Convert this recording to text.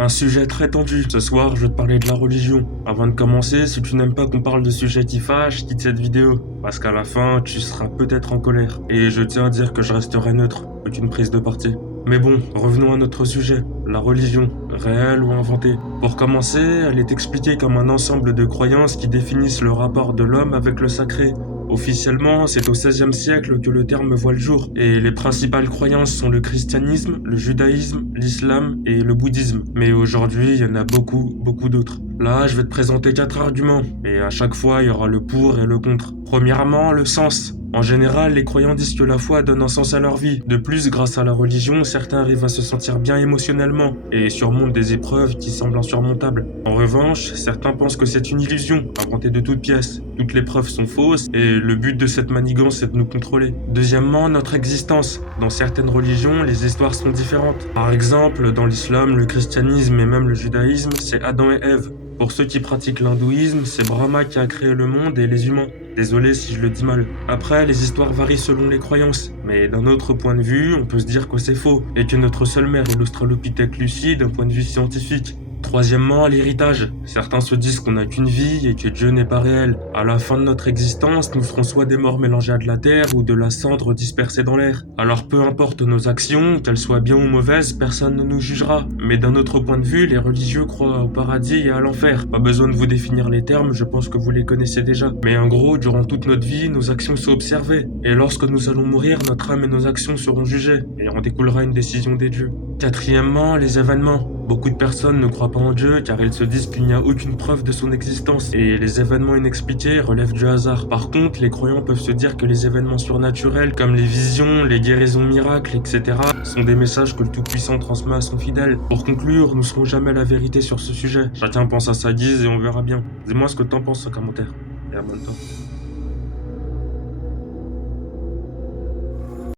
Un sujet très tendu. Ce soir, je vais te parler de la religion. Avant de commencer, si tu n'aimes pas qu'on parle de sujets qui fâchent, quitte cette vidéo. Parce qu'à la fin, tu seras peut-être en colère. Et je tiens à dire que je resterai neutre, aucune prise de parti. Mais bon, revenons à notre sujet. La religion, réelle ou inventée. Pour commencer, elle est expliquée comme un ensemble de croyances qui définissent le rapport de l'homme avec le sacré. Officiellement, c'est au XVIe siècle que le terme voit le jour, et les principales croyances sont le christianisme, le judaïsme, l'islam et le bouddhisme. Mais aujourd'hui, il y en a beaucoup d'autres. Là, je vais te présenter 4 arguments, et à chaque fois, il y aura le pour et le contre. Premièrement, le sens. En général, les croyants disent que la foi donne un sens à leur vie. De plus, grâce à la religion, certains arrivent à se sentir bien émotionnellement et surmontent des épreuves qui semblent insurmontables. En revanche, certains pensent que c'est une illusion, inventée de toutes pièces. Toutes les preuves sont fausses et le but de cette manigance est de nous contrôler. Deuxièmement, notre existence. Dans certaines religions, les histoires sont différentes. Par exemple, dans l'islam, le christianisme et même le judaïsme, c'est Adam et Ève. Pour ceux qui pratiquent l'hindouisme, c'est Brahma qui a créé le monde et les humains. Désolé si je le dis mal. Après, les histoires varient selon les croyances, mais d'un autre point de vue, on peut se dire que c'est faux, et que notre seule mère est l'Australopithèque Lucie d'un point de vue scientifique. Troisièmement, l'héritage. Certains se disent qu'on n'a qu'une vie et que Dieu n'est pas réel. À la fin de notre existence, nous serons soit des morts mélangés à de la terre ou de la cendre dispersée dans l'air. Alors peu importe nos actions, qu'elles soient bien ou mauvaises, personne ne nous jugera. Mais d'un autre point de vue, les religieux croient au paradis et à l'enfer. Pas besoin de vous définir les termes, je pense que vous les connaissez déjà. Mais en gros, durant toute notre vie, nos actions sont observées. Et lorsque nous allons mourir, notre âme et nos actions seront jugées. Et en découlera une décision des dieux. Quatrièmement, les événements. Beaucoup de personnes ne croient pas en Dieu car ils se disent qu'il n'y a aucune preuve de son existence et les événements inexpliqués relèvent du hasard. Par contre, les croyants peuvent se dire que les événements surnaturels comme les visions, les guérisons miracles, etc. sont des messages que le Tout-Puissant transmet à son fidèle. Pour conclure, nous ne serons jamais la vérité sur ce sujet. Chacun pense à sa guise et on verra bien. Dis-moi ce que t'en penses en commentaire. Et abonne-toi.